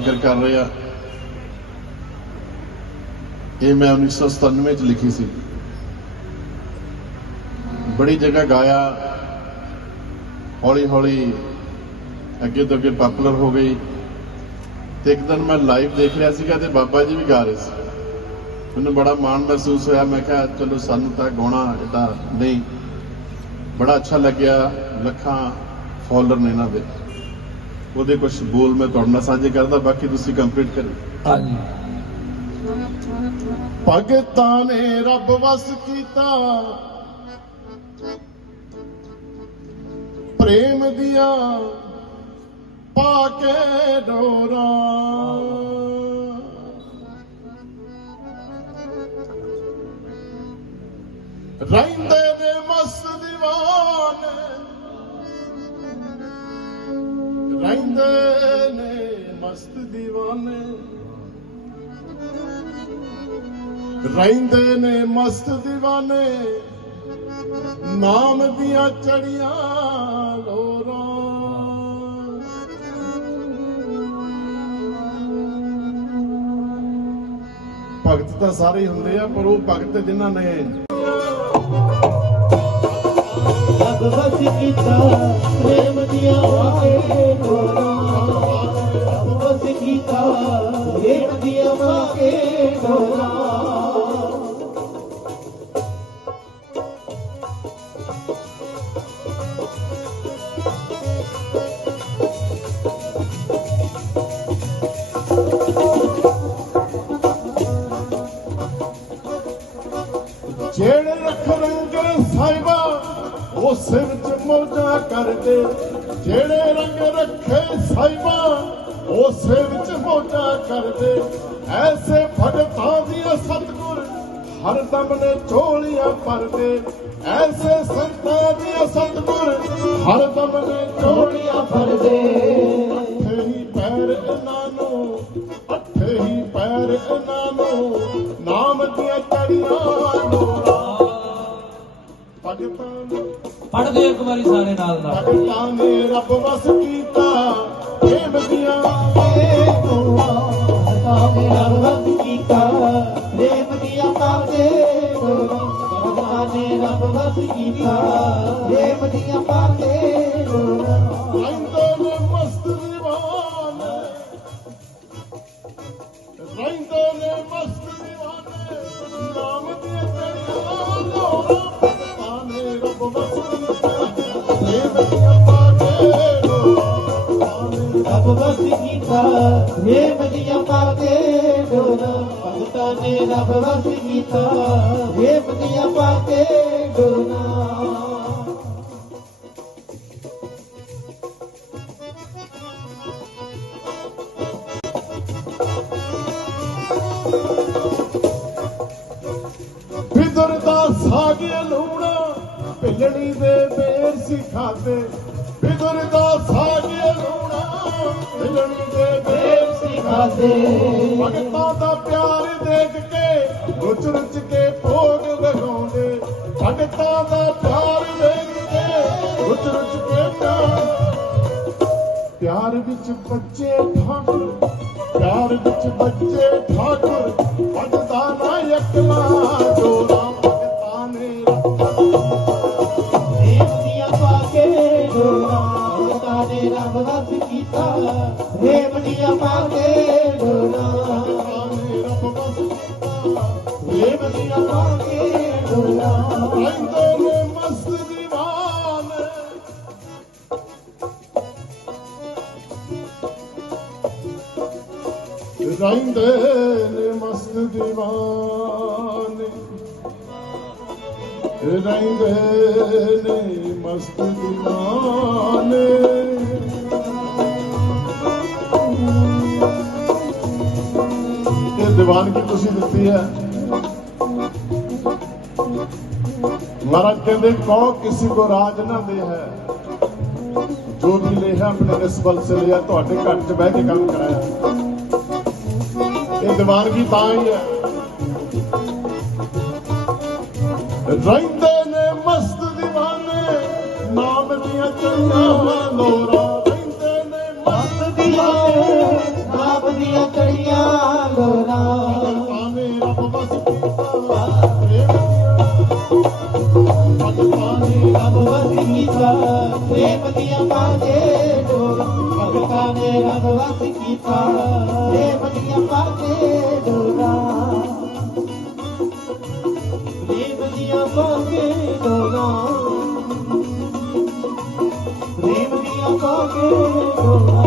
ਜ਼ਿਕਰ ਕਰ ਰਿਹਾ ਇਹ ਮੈਂ 1997 ਚ ਲਿਖੀ ਸੀ। ਬੜੀ ਜਗ੍ਹਾ ਗਾਇਆ। ਹੌਲੀ ਹੌਲੀ ਅੱਗੇ ਤੋਂ ਅੱਗੇ ਪਪੂਲਰ ਹੋ ਗਈ। ਤੇ ਇੱਕ ਦਿਨ ਮੈਂ ਲਾਈਵ ਦੇਖ ਰਿਹਾ ਸੀਗਾ ਤੇ ਬਾਬਾ ਜੀ ਵੀ ਗਾ ਰਹੇ ਸੀ। ਮੈਨੂੰ ਬੜਾ ਮਾਣ ਮਹਿਸੂਸ ਹੋਇਆ। ਮੈਂ ਕਿਹਾ, ਚਲੋ ਸਾਨੂੰ ਤਾਂ ਗਾਉਣਾ ਇਹਦਾ ਨਹੀਂ। ਬੜਾ ਅੱਛਾ ਲੱਗਿਆ। ਲੱਖਾਂ ਫਾਲੋਅਰ ਨੇ ਇਹਨਾਂ ਦੇ। ਉਹਦੇ ਕੁਝ ਬੋਲ ਮੈਂ ਤੁਹਾਡੇ ਨਾਲ ਸਾਂਝੇ ਕਰਦਾ ਬਾਕੀ ਤੁਸੀਂ ਕੰਪਲੀਟ ਕਰੋ। ਹਾਂਜੀ। ਭਗਤਾਂ ਨੇ ਰੱਬ ਵਸ ਕੀਤਾ। ਪ੍ਰੇਮ ਦੀਆਂ ਪਾ ਕੇ ਡੋਰਾਂ। ਰਹਿੰਦੇ ਨੇ ਮਸਤ دیਵਾਨੇ ਰਹਿੰਦੇ ਨੇ ਮਸਤ دیਵਾਨੇ ਰਹਿੰਦੇ ਨੇ ਮਸਤ دیਵਾਨੇ ਨਾਮ ਦੀਆਂ ਚੜੀਆਂ ਲੋਰਾਂ। ਭਗਤ ਤਾਂ ਸਾਰੇ ਹੁੰਦੇ ਆ, ਪਰ ਉਹ ਭਗਤ ਜਿਨ੍ਹਾਂ ਨੇ म गीता ਸਿਰ ਚ ਮੌਜਾਂ ਕਰਦੇ ਜਿਹੜੇ ਰੰਗ ਰੱਖੇ ਸਾਹਿਬਾ ਉਸ ਵਿੱਚ ਮੌਜਾਂ ਕਰਦੇ ਐਸੇ ਭਗਤਾਂ ਦੀਆਂ ਸਤਿਗੁਰ ਹਰ ਦਮ ਨੇ ਝੋਲੀਆਂ ਭਰਦੇ ਐਸੇ ਸੰਤਾਂ ਦੀਆਂ ਸਤਿਗੁਰ ਹਰ ਦਮ ਨੇ ਝੋਲੀਆਂ ਭਰਦੇ ਅੱਠੇ ਹੀ ਪੈਰ ਇਹਨਾਂ ਨੂੰ, ਅੱਠੇ ਹੀ ਪੈਰ ਇਹਨਾਂ ਨੂੰ ਪੜ੍ਹ ਇੱਕ ਵਾਰੀ ਸਾਰੇ ਨਾਲ ਨਾਲ। ਭਗਤਾਂ ਨੇ ਰੱਬ ਵਸ ਕੀਤਾ, ਪ੍ਰੇਮ ਦੀਆਂ ਏ ਡੋਰਾ ਤਾਵੇਂ ਰੱਬ ਵਸ ਕੀਤਾ, ਪ੍ਰੇਮ ਦੀਆਂ ਵਾਕੇ ਡੋਰਾ ਨੇ ਰੱਬ ਵਸ ਕੀਤਾ, ਪ੍ਰੇਮ ਦੀਆਂ ਵਾਕੇ ਡੋਰਾ ਨੇ ਮਸਤ ਦੀਵਾਨੇ। ਰਹਿੰਦੇ ਨੇ ਮਸਤ ਰੱਬ ਵਸ ਕੀਤਾ ਪ੍ਰੇਮ ਦੀਆਂ ਪਾਕੇ ਡੋਰਾ ਭਗਤਾਂ ਨੇ ਰੱਬ ਵਸ ਕੀਤਾ ਪ੍ਰੇਮ ਦੀਆਂ ਪਾਕੇ ਡੋਰਾ ਫਿਦਰ ਦਾ ਸਾਗ ਲੂਣਾ ਪਿਲਣੀ ਦੇ ਬੇਰ ਸਿਖਾਤੇ ਫਿਦਰ ਦਾ ਸਾਗ ਬੇਰ ਭਗਤਾਂ ਦਾ ਪਿਆਰ ਦੇਖ ਕੇ, ਰੁਚ ਰੁਚ ਕੇ ਭੋਗ ਲਗਾਉਂਦੇ। ਭਗਤਾਂ ਦਾ ਪਿਆਰ ਦੇਖ ਕੇ, ਰੁੱਚ ਰੁੱਚ ਕੇ ਪਿਆਰ ਵਿੱਚ ਬੱਚੇ ਠਾਕੁਰ, ਪਿਆਰ ਵਿੱਚ ਬੱਚੇ ਠਾਕੁਰ। मस्ती मान मस्त मस्तान ਇਹ ਦੀਵਾਨਗੀ ਤੁਸੀਂ ਦਿੱਤੀ ਹੈ? ਮਹਾਰਾਜ ਕਹਿੰਦੇ ਕੋ ਕਿਸੇ ਕੋ ਰਾਜ ਨਾ ਦੇ ਹੈ? ਜੋ ਵੀ ਲਿਆ ਆਪਣੇ ਨਿਸਬਲ ਸੇ ਲਿਆ, ਤੁਹਾਡੇ ਘਰ ਚ ਬਹਿ ਕੇ ਕੰਮ ਕਰਾਇਆ। ਇਹ ਦੀਵਾਨਗੀ ਤਾਂ ਹੀ ਹੈ। ਰਹਿੰਦੇ ਦੇ ਜੋ ਭਗਤਾਂ ਨੇ ਰੰਗਵਤ ਕੀਤਾ ਇਹ ਬਲੀਆਂ ਪਰ ਦੇ ਦੋਗਾ ਇਹ ਬਲੀਆਂ ਪਰ ਦੇ ਦੋਗਾ ਇਹ ਬਲੀਆਂ ਪਰ ਦੇ ਦੋਗਾ